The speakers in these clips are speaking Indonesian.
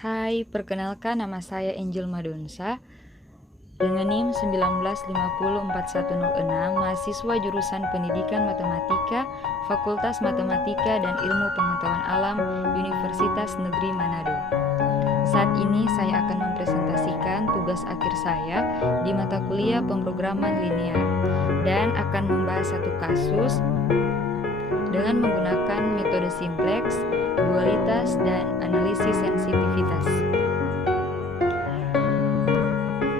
Hai, perkenalkan nama saya Angel Madonsa dengan NIM 19504106, mahasiswa jurusan Pendidikan Matematika, Fakultas Matematika dan Ilmu Pengetahuan Alam, Universitas Negeri Manado. Saat ini saya akan mempresentasikan tugas akhir saya di mata kuliah pemrograman linear dan akan membahas satu kasus dengan menggunakan metode simplex, dualitas, dan analisis sensitivitas.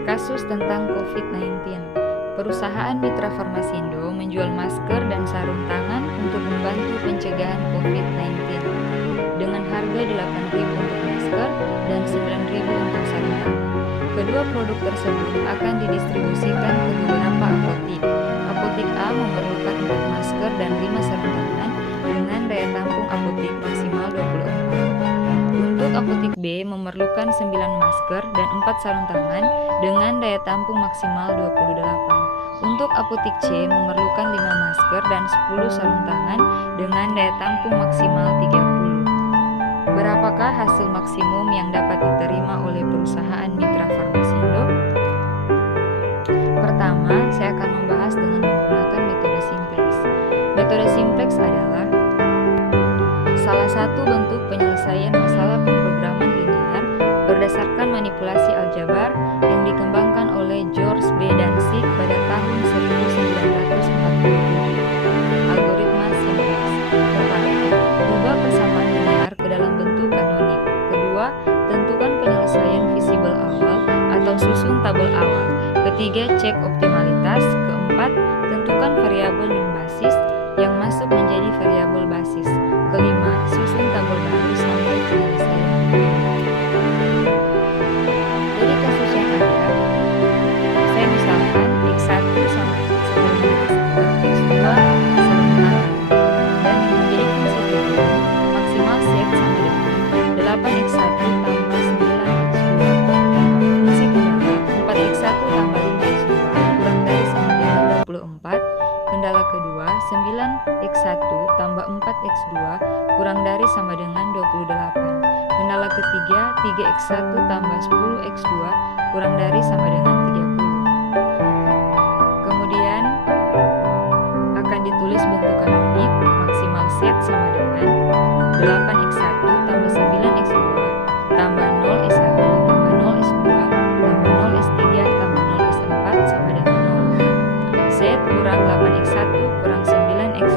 Kasus tentang COVID-19. Perusahaan Mitra Farmasindo menjual masker dan sarung tangan untuk membantu pencegahan COVID-19 dengan harga 8.000 untuk masker dan 9.000 untuk sarung tangan. Kedua produk tersebut akan didistribusikan ke beberapa apotik. Apotik A memerlukan 4 masker dan 5 sarung tangan dengan daya tampung apotik maksimal 24. Untuk apotik B memerlukan 9 masker dan 4 sarung tangan dengan daya tampung maksimal 28. Untuk apotik C memerlukan 5 masker dan 10 sarung tangan dengan daya tampung maksimal 30. Berapakah hasil maksimum yang dapat diterima oleh perusahaan Mitra Farmasindo? Pertama, saya akan membahas dengan menggunakan metode simplex. Metode simplex adalah salah satu bentuk penyelesaian masalah pemrograman linear berdasarkan manipulasi aljabar yang dikembangkan oleh George B. Danzig pada tahun 1947. Algoritma simplex. Pertama, ubah persamaan linear ke dalam bentuk kanonik. Kedua, tentukan penyelesaian visible awal atau susun tabel awal. Ketiga, cek optimalitas. Keempat, tentukan variabel non-basis yang masuk menjadi variabel basis. Kelima, susun tabel baru sampai penyelesaian. Jadi kasus yang ada, saya misalkan X1 sama X2 sama tangan, dan yang menjadi fungsi tujuan maksimal set sama dengan 8x1 tambah 9x2. Fungsi kendala 4x1 tambah 5x2 kurang dari sama dengan 24. Kendala kedua 9x1 tambah 4x2 kurang dari sama dengan 28. Kendala ketiga 3x1 tambah 10x2 kurang dari sama dengan 30. Kemudian akan ditulis bentuk kanonik maksimal set sama dengan 8x1 tambah 9x2 tambah 0s1 tambah 0s2 tambah 0s3 tambah 0s4 sama dengan 0. Set kurang 8x1 kurang 9x2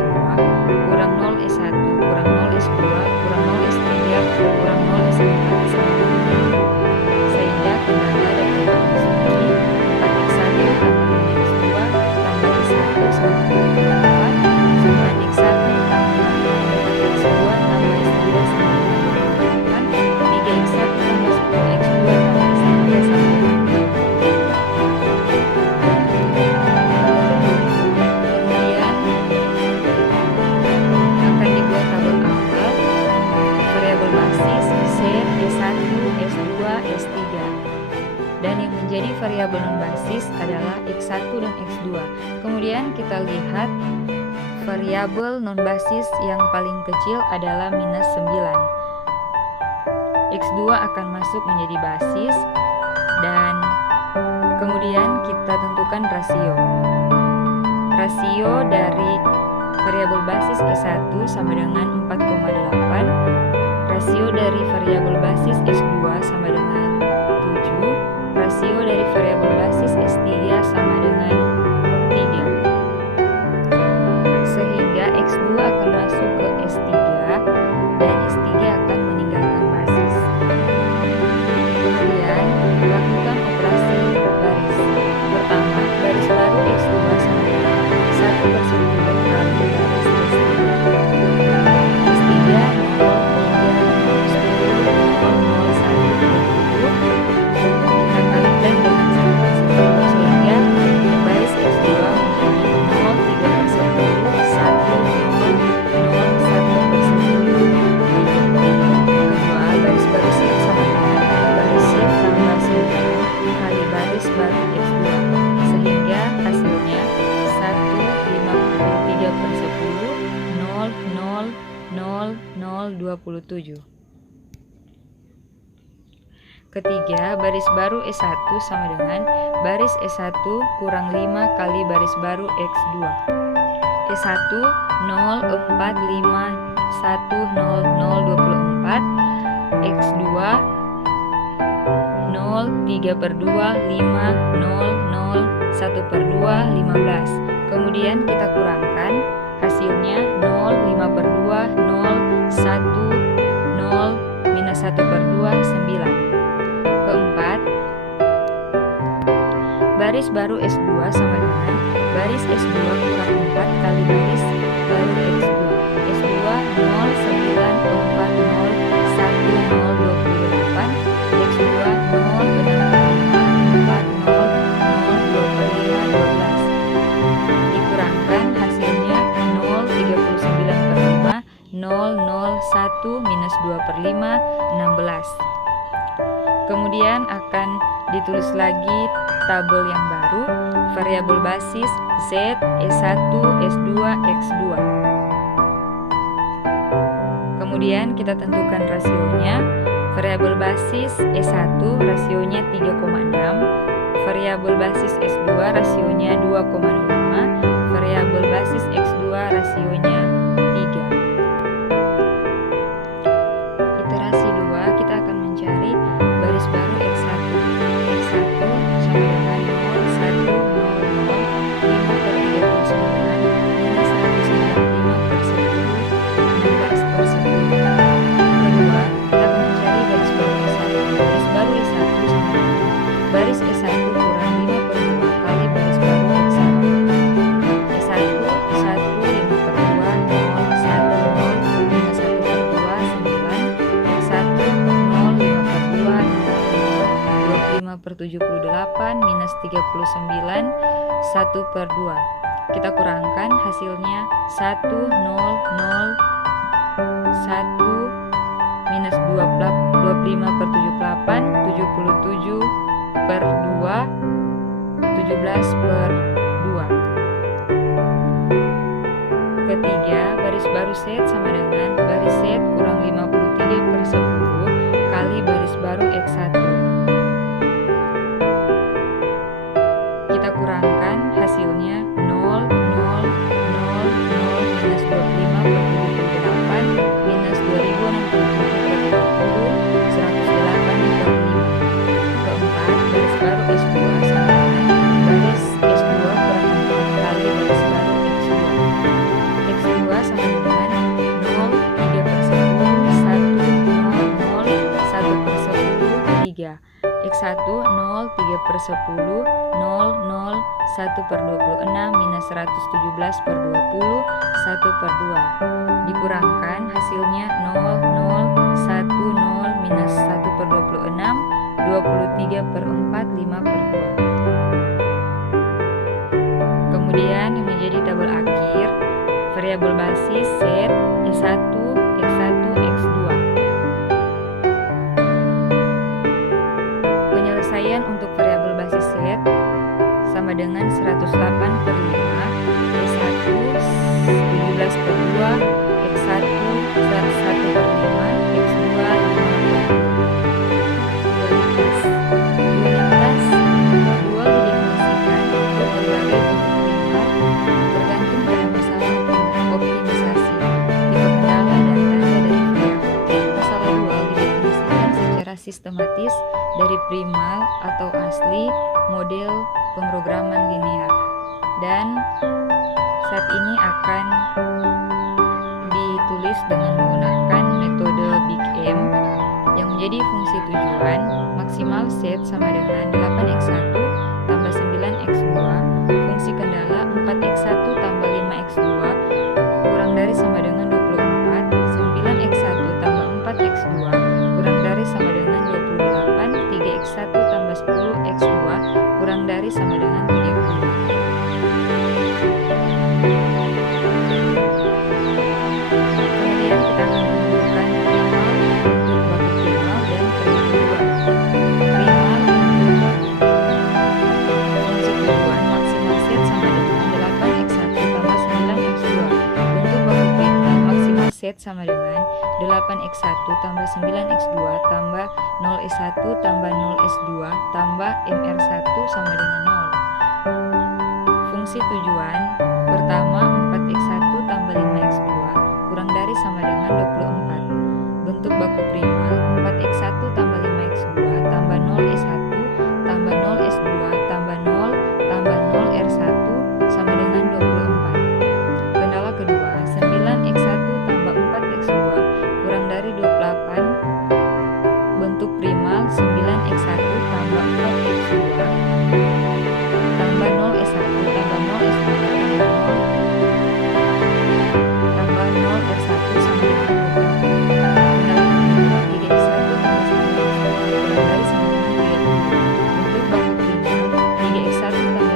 kurang 0s1 kurang 0s2 kurang 0s3 kurang 0s4 sama dengan 0. Sehingga kendala dapat ditulis lagi 4x1 tambah 5x2 tambah x1 sama dengan 4, 9x1 tambah 4x2 tambah x3 sama dengan 8, 3x1 tambah 10x2 tambah x3 sama dengan 2, S3, dan yang menjadi variabel non-basis adalah X1 dan X2. Kemudian kita lihat variabel non-basis yang paling kecil adalah minus 9. X2 akan masuk menjadi basis, dan kemudian kita tentukan rasio. Rasio dari variabel basis X1 sama dengan 4,8. Rasio dari variabel basis S2 sama dengan 7. Rasio dari variabel basis S3 sama dengan 3. Sehingga X2 akan masuk ke S3 dan S3 akan meninggalkan basis. Kemudian lakukan operasi baris. Pertama, baris baru X2 sama dengan 1/10 kali baris S3. S3 0,027. Ketiga, baris baru S1 sama dengan baris S1 kurang 5 kali baris baru X2. S1 0, 4, 5, 1, 0, 0, 24. X2 0, 3/2, 5, 0, 0, 1/2, 15. Kemudian kita kurangkan, hasilnya 0, 5/2, 0, 1, 0, minus 1/2, 9. Keempat, baris baru S2 sama dengan baris S2 kurang 4 kali baris baru X2. S2 0, 9, 4, 0, 1, 0, 28. X2 0, 6, 5, 4, 0, 0, 2/5, 12. Dikurangkan, hasilnya 0, 39/5, 0, 0, 1, minus 2/5, 16. Kemudian akan ditulis lagi tabel yang baru, variabel basis Z, S1, S2, X2. Kemudian kita tentukan rasionya. Variabel basis S1 rasionya 3,6, variabel basis S2 rasionya 2,05, variabel basis X2 rasionya 3. Iterasi 2, kita akan mencari baris baru X1. X1 sama dengan 0, 1, 0, 0, 5/39, minus 195/10, 16/10. Kedua, kita akan mencari baris baru S1. Baris baru S1 sama dengan baris S1 kurang 5/2 kali baris baru X1. S1 1, 5/2, 0, 1, 0, minus 1/2, 9. X1 0, 5/2, 0, 25/78, minus 39, 1/2. Kita kurangkan, hasilnya 1, 0, 0, 1, minus 25/78, 77/2, 17/2. Ketiga, baris baru Z sama dengan baris Z kurang 53/10 kali baris baru X1. Kita kurangkan, hasilnya 0, 0, 0, 0, minus 25/78, minus 2067/20, 108/5. Keempat, baris baru S2 sama dengan baris S2 kurang 4 kali baris baru X2. X2 sama dengan 0, 3/10, 1, 0, 0, 1/10, 3. X1 0, 3/10, 0, 0, 1/26, minus 117/20, 1/2. Dikurangkan, hasilnya 0, 0, 1, 0, minus 1/26, 23/4, 5/2. Kemudian yang menjadi tabel akhir, variabel basis Z, S1, X1, X2. Penyelesaian untuk variabel basis Z sama dengan 108/5, S1 17/2, X1 1/5, X2 5/2. Dualitas dual didefinisikan untuk berbagai bentuk primal tergantung pada masalah optimisasi, tipe kendala, dan tanda dari variabel. Masalah dual didefinisikan secara sistematis dari primal atau asli model pemrograman linear, dan saat ini akan ditulis dengan menggunakan metode Big M yang menjadi fungsi tujuan maksimal Z sama dengan 8x1 tambah 9x2, fungsi kendala 4x1 tambah 5x2 kurang dari sama dengan 24, 9x1 tambah 4x2 kurang dari sama dengan 28, 3x1 tambah 10x2 kurang dari sama dengan 30. Kemudian kita akan menentukan primal untuk waktu primal dan periode 2. Primal untuk fungsi tujuan maksimal Z sama dengan 8x1 tambah 9x2. Untuk waktu primal maksimal Z sama dengan 8x1 tambah 9x2 tambah 0s1 tambah 0s2 tambah mr1 sama dengan 0. Fungsi tujuan pertama 4x1 tambah 5x2 kurang dari sama dengan 24. Bentuk baku primal 4x1 tambah 5x2 tambah 0s1 tambah 0s2 tambah 0 tambah 0r1 sama dengan 24. Kendala kedua 9x1 tambah 4x2 kurang dari 28. Bentuk primal 9x1 tambah 4x2 tambah 0s1 tambah 0s2 tambah 0r1 sama dengan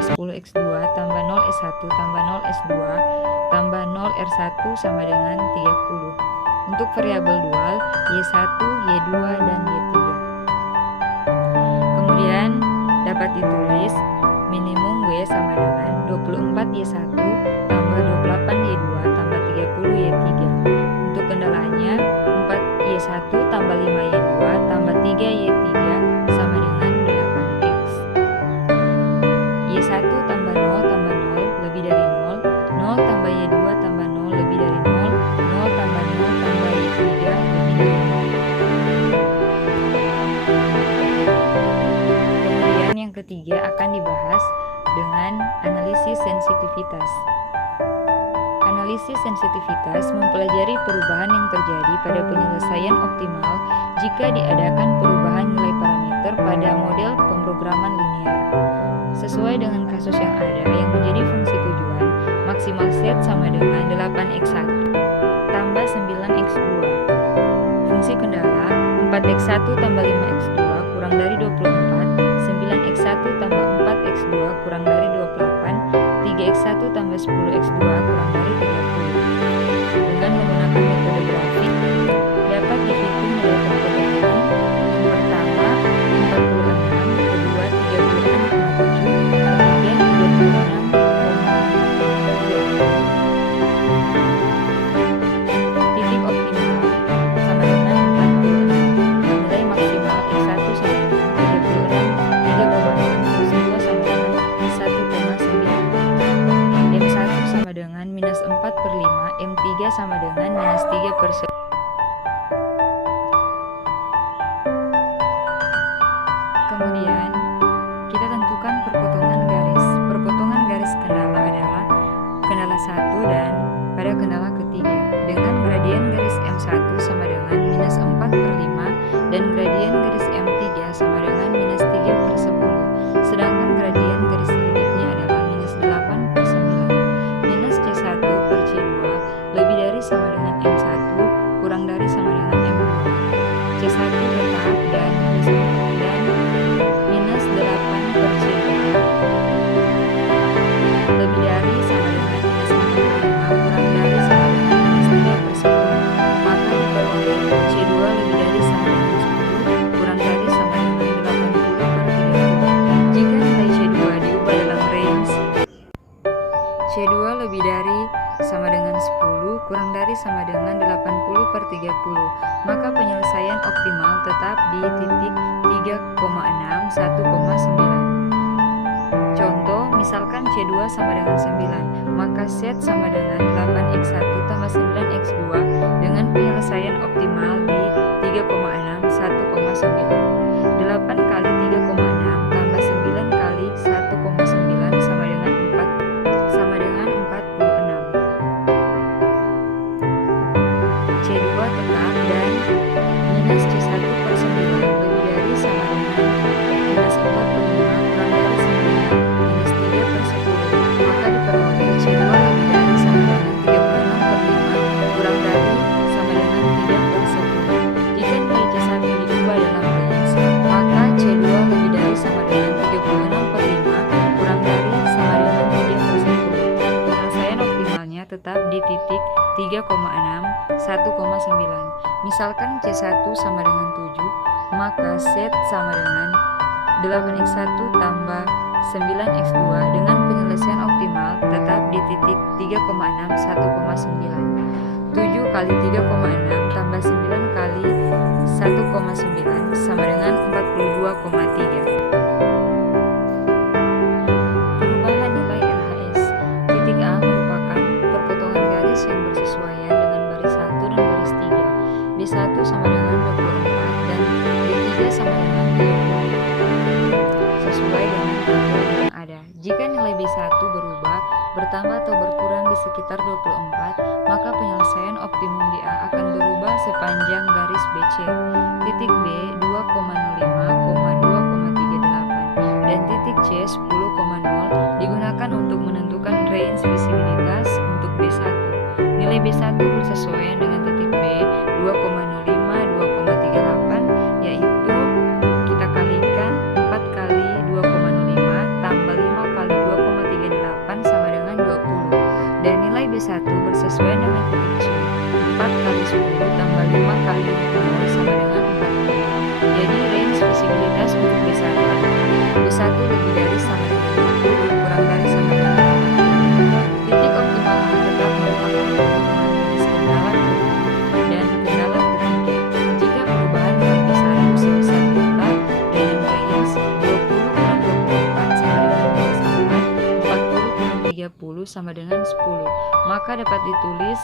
10x2 tambah 0s1 tambah 0s2 tambah 0r1 sama dengan 30. Untuk variabel dual y1, y2, dan y3. Kemudian dapat ditulis minimum w sama dengan 24y1 tambah 28y2 tambah 30y3. Untuk kendalanya 4y1 tambah 5y2 tambah 3y3 sama dengan 8x. Y1 tambah 0 tambah 0 lebih dari 0, 0 tambah Y2 tambah 0 lebih dari 0, 0 tambah 0 tambah Y3 lebih dari 0. Kemudian yang ketiga akan dibahas dengan analisis sensitivitas. Analisis sensitivitas mempelajari perubahan yang terjadi pada penyelesaian optimal jika diadakan perubahan nilai parameter pada model pemrograman linear. Sesuai dengan kasus yang ada yang menjadi fungsi tujuan, maksimal set sama dengan 8x1 tambah 9x2. Fungsi kendala 4x1 tambah 5x2 kurang dari 24, 9x1 tambah 4x2 kurang dari 28, 3x1 tambah 10x2 kurang dari 30. Dengan menggunakan metode grafik, dapat dihitung nilai perkembangan. Pertama 46, kedua 36,7, ketiga 36,2. Titik optimal sama dengan 46. Nilai maksimal x1 sama dengan 36, 3,6, x2 sama dengan 1,9. M1 sama dengan minus 4/5, M3 sama dengan minus 3/10. Kemudian, kita tentukan perpotongan garis. Perpotongan garis kendala adalah kendala 1 dan pada kendala ketiga dengan gradien garis M1 sama dengan minus 4/5 dan gradien garis M3 sama dengan minus 3/10. Sedangkan gradien garis lilitnya adalah minus 8/9. Minus C1 per C2 lebih dari sama dengan M1 kurang dari sama dengan M2. C1 tetap dan minus 4 dan minus 8 per C2 lebih dari sama dengan minus 4/5 kurang dari sama dengan minus 3/10. Maka diperoleh C2 lebih dari sama dengan 10 kurang dari sama dengan 80/30. Jika nilai C2 diubah dalam range C2 lebih dari sama dengan 10 kurang dari sama dengan 80/30, maka penyelesaian optimal tetap di titik 3,6, 1,9. Contoh, misalkan C2 sama dengan 9, maka set sama dengan 8x1 tambah 9x2 dengan penyelesaian optimal di 3,6, 1,9. 8 kali 3,6 tambah 9 kali 1,9 sama dengan 4, sama dengan 46. C2 tetap dan minus C1 per 9 lebih dari sama dengan minus 4/5 kurang dari sama dengan minus 3/10. Maka diperoleh C2 lebih dari sama dengan 36/5 kurang dari sama dengan 3/10. Jika nilai C1 diubah dalam range, maka C2 lebih dari sama dengan 36/5 kurang dari sama dengan 3/10. Penyelesaian optimalnya tetap di titik 3,6, 1,9. Misalkan C1 sama dengan 7, maka set sama dengan 8x1 tambah 9x2 dengan penyelesaian optimal tetap di titik 3,6, 1,9. 7 kali 3,6 tambah 9 kali 1,9 sama dengan 42,3. Perubahan nilai RHS. Titik A merupakan perpotongan garis yang bersesuaian dengan baris 1 dan baris 3. B1 sama dengan 24 dan B3 sama dengan 30. Sesuai dengan tabel yang ada. Jika nilai B1 berubah, bertambah atau berkurang di sekitar 24, maka penyelesaian optimum di A akan berubah sepanjang garis BC. Titik B 2,05,2,38 dan titik C 10,0 digunakan untuk menentukan range visibilitas untuk B1. Nilai B1 bersesuaian dengan titik B 2,05,2,38, yaitu kita kalikan 4 kali 2,05 tambah 5 kali 2,38 sama dengan 20. Dan nilai B1 bersesuaian dengan titik C 4 kali 10 tambah 5 kali 0 sama dengan 40. Jadi range visibilitas untuk B1 adalah B1 lebih dari sama dengan 20 kurang dari sama dengan 40. Titik optimal A tetap merupakan perhitungan dari skala dan kendala ketiga. Jika perubahan nilai B1 sebesar delta dengan range 20 kurang 24 sama dengan minus 4, 40 kurang 30 sama dengan 10, maka dapat ditulis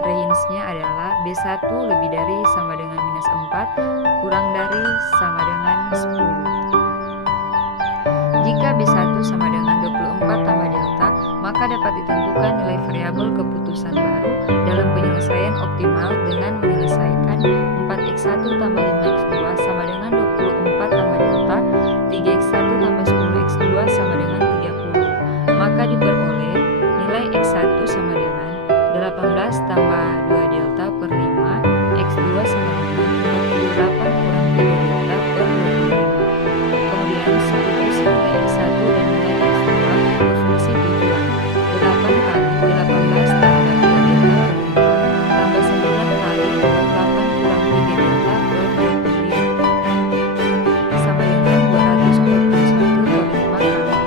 range-nya adalah B1 lebih dari sama dengan minus 4 kurang dari sama dengan 10. Jika B1 sama dengan 24 tambah delta, maka dapat ditentukan nilai variabel keputusan baru dalam penyelesaian optimal dengan menyelesaikan 4x1 tambah 5x2 sama dengan 24 tambah delta, 3x1 tambah 10x2 sama dengan 30. Maka diperoleh nilai x1 sama dengan 18 tambah 2 delta per 5, x2 sama dengan 48 kurang 3 delta per 25. Kemudian substitusi nilai x1 dan nilai x2 berfungsi tujuan. 8 kali 18 tambah 2 delta per 5 tambah 9 kali 48 kurang 3 delta per 25 sama dengan 241 per 5 kali delta.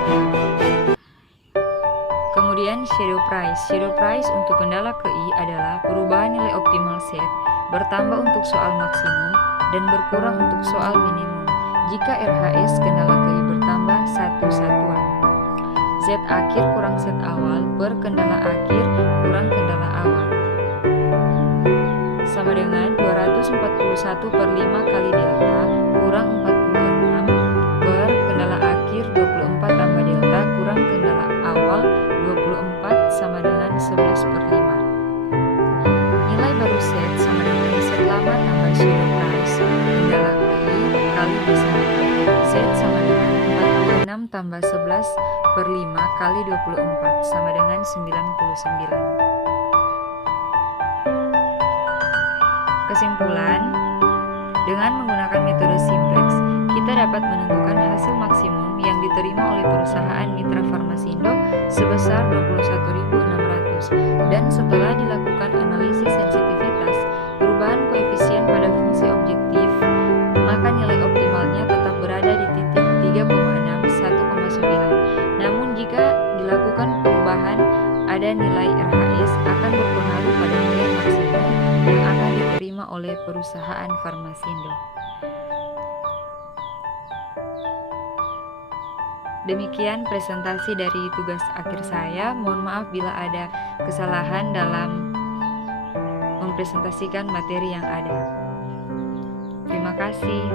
Kemudian shadow price. Shadow price untuk kendala ke I adalah perubahan nilai optimal set bertambah untuk soal maksimum dan berkurang untuk soal minimum jika RHS kendala ke I bertambah satu satuan. Z akhir kurang Z awal per kendala akhir kurang kendala awal sama dengan 241 per 5 kali delta kurang 46 per kendala akhir 24 tambah delta kurang kendala awal 24 sama dengan 11 per 5. Nilai baru set sama dengan set lama tambah shadow price kendala I kali B1. Z sama dengan 46 tambah 11 per 5 kali 24 sama dengan 99. Kesimpulan, dengan menggunakan metode simplex, kita dapat menentukan hasil maksimum yang diterima oleh perusahaan Mitra Farmasindo sebesar 21.600 dan setelah dilakukan analisis sensitivitas perubahan koefisien pada fungsi objektif, maka nilai optimalnya tetap berada di titik 3,6 1,9. Namun jika dilakukan perubahan, ada nilai RHS akan berpengaruh pada nilai maksimum yang akan diterima oleh perusahaan Farmasindo. Demikian presentasi dari tugas akhir saya. Mohon maaf bila ada kesalahan dalam mempresentasikan materi yang ada. Terima kasih.